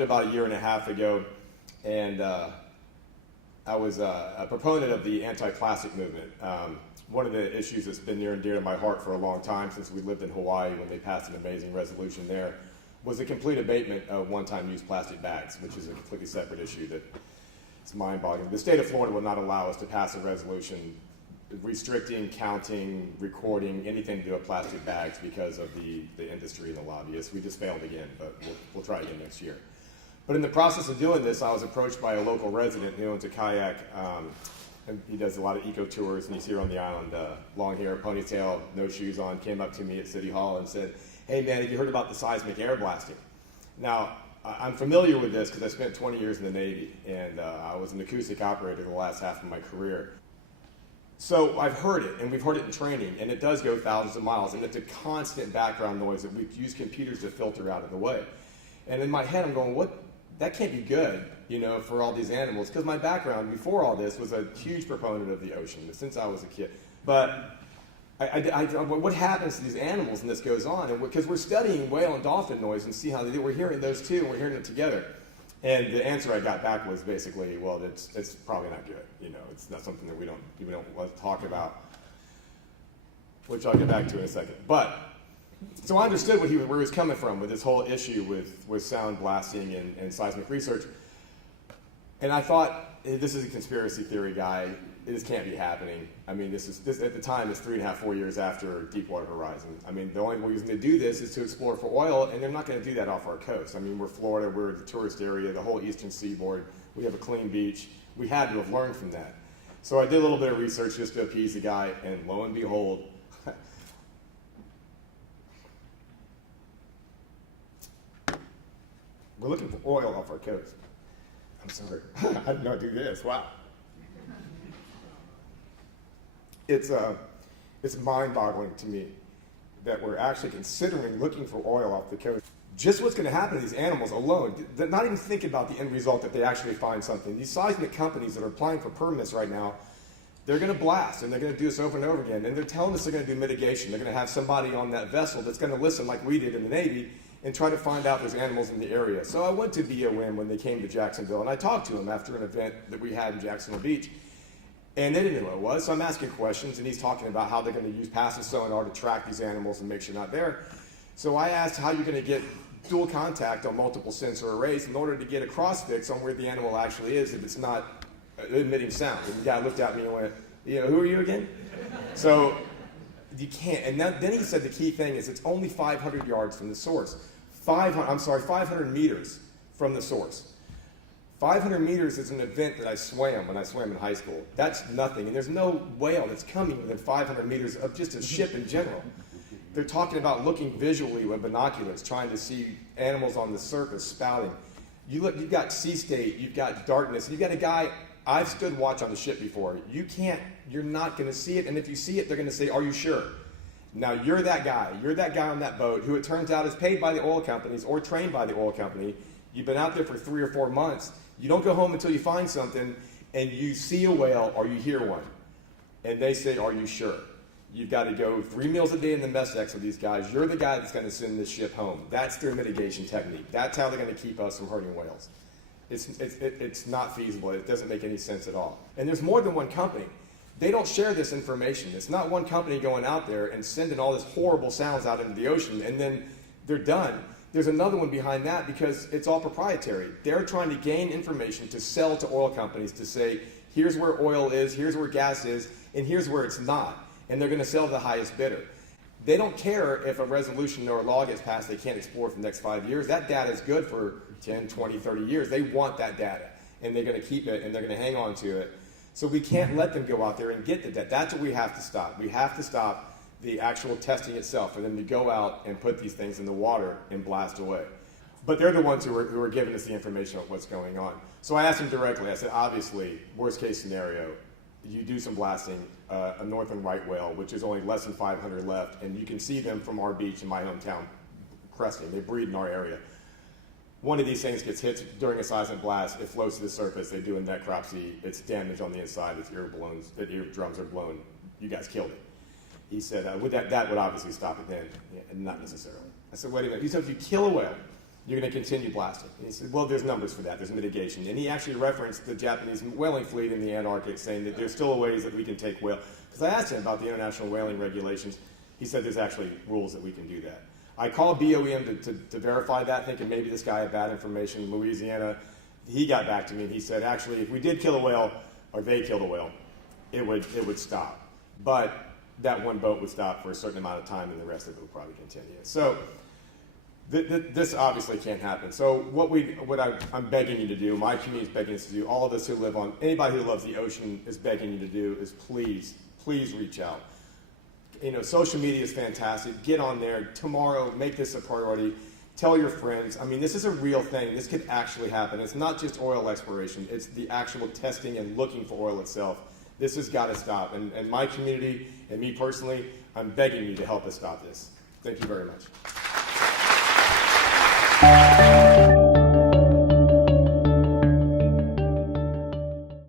it about 1.5 years ago, and I was a proponent of the anti-plastic movement. One of the issues that's been near and dear to my heart for a long time, since we lived in Hawaii when they passed an amazing resolution there, was the complete abatement of one-time use plastic bags, which is a completely separate issue that is mind-boggling. The state of Florida will not allow us to pass a resolution restricting, counting, recording, anything to do with plastic bags because of the industry and the lobbyists. We just failed again, but we'll try again next year. But in the process of doing this, I was approached by a local resident who owns a kayak, and he does a lot of eco tours, and he's here on the island, long hair, ponytail, no shoes on, came up to me at City Hall and said, "Hey man, have you heard about the seismic air blasting?" Now, I'm familiar with this because I spent 20 years in the Navy, and I was an acoustic operator the last half of my career. So I've heard it, and we've heard it in training, and it does go thousands of miles, and it's a constant background noise that we use computers to filter out of the way. And in my head, I'm going, what? That can't be good, for all these animals, because my background before all this was a huge proponent of the ocean since I was a kid. But what happens to these animals when this goes on? And because we're studying whale and dolphin noise and see how they do, we're hearing those too, and we're hearing it together. And the answer I got back was basically, well, it's probably not good. It's not something that we don't want to talk about, which I'll get back to in a second. But so I understood where he was coming from with this whole issue with sound blasting and seismic research. And I thought, hey, this is a conspiracy theory guy. This can't be happening. I mean, this at the time, it's 3.5, 4 years after Deepwater Horizon. I mean, the only reason to do this is to explore for oil, and they're not going to do that off our coast. I mean, we're Florida, we're the tourist area, the whole eastern seaboard. We have a clean beach. We had to have learned from that. So I did a little bit of research just to appease the guy, and lo and behold, we're looking for oil off our coast. I'm sorry, I did not do this, wow. It's mind-boggling to me that we're actually considering looking for oil off the coast. Just what's going to happen to these animals alone, not even thinking about the end result that they actually find something. These seismic companies that are applying for permits right now, they're going to blast, and they're going to do this over and over again, and they're telling us they're going to do mitigation. They're going to have somebody on that vessel that's going to listen like we did in the Navy and try to find out there's animals in the area. So I went to BOM when they came to Jacksonville, and I talked to them after an event that we had in Jacksonville Beach. And they didn't know what it was, so I'm asking questions, and he's talking about how they're going to use passive sonar to track these animals and make sure they're not there. So I asked how you're going to get dual contact on multiple sensor arrays in order to get a cross-fix on where the animal actually is if it's not emitting sound. And the guy looked at me and went, who are you again? So you can't. And then he said the key thing is it's only 500 yards from the source. 500 meters from the source. 500 meters is an event that I swam when I swam in high school. That's nothing. And there's no whale that's coming within 500 meters of just a ship in general. They're talking about looking visually with binoculars, trying to see animals on the surface spouting. You've got sea state, you've got darkness, you've got a guy, I've stood watch on the ship before. You're not going to see it, and if you see it, they're going to say, are you sure? Now, you're that guy on that boat who it turns out is paid by the oil companies or trained by the oil company. You've been out there for 3 or 4 months. You don't go home until you find something, and you see a whale or you hear one. And they say, are you sure? You've got to go 3 meals a day in the mess decks with these guys. You're the guy that's going to send this ship home. That's their mitigation technique. That's how they're going to keep us from hurting whales. It's not feasible. It doesn't make any sense at all. And there's more than one company. They don't share this information. It's not one company going out there and sending all this horrible sounds out into the ocean, and then they're done. There's another one behind that because it's all proprietary. They're trying to gain information to sell to oil companies to say, here's where oil is, here's where gas is, and here's where it's not. And they're going to sell to the highest bidder. They don't care if a resolution or a law gets passed they can't explore for the next 5 years. That data is good for 10, 20, 30 years. They want that data, and they're going to keep it, and they're going to hang on to it. So we can't let them go out there and get the data. That's what we have to stop. We have to stop the actual testing itself for them to go out and put these things in the water and blast away. But they're the ones who are giving us the information on what's going on. So I asked them directly. I said, obviously, worst case scenario, you do some blasting, a northern right whale, which is only less than 500 left, and you can see them from our beach in my hometown cresting. They breed in our area. One of these things gets hit during a seismic blast, it floats to the surface, they do a necropsy, it's damage on the inside, its eardrums are blown, you guys killed it. He said, that would obviously stop it then? Yeah, not necessarily. I said, wait a minute, he said if you kill a whale, you're going to continue blasting. And he said, well, there's numbers for that. There's mitigation. And he actually referenced the Japanese whaling fleet in the Antarctic, saying that there's still ways that we can take whale. Because I asked him about the international whaling regulations. He said there's actually rules that we can do that. I called BOEM to verify that, thinking maybe this guy had bad information in Louisiana. He got back to me and he said, actually, if we did kill a whale, or they killed a whale, it would stop. But that one boat would stop for a certain amount of time and the rest of it would probably continue. So this obviously can't happen. So what I'm begging you to do, my community is begging us to do, all of us who live on, anybody who loves the ocean is begging you to do, is please reach out. You know, social media is fantastic. Get on there tomorrow. Make this a priority. Tell your friends. I mean, this is a real thing. This could actually happen. It's not just oil exploration. It's the actual testing and looking for oil itself. This has got to stop. And my community and me personally, I'm begging you to help us stop this. Thank you very much.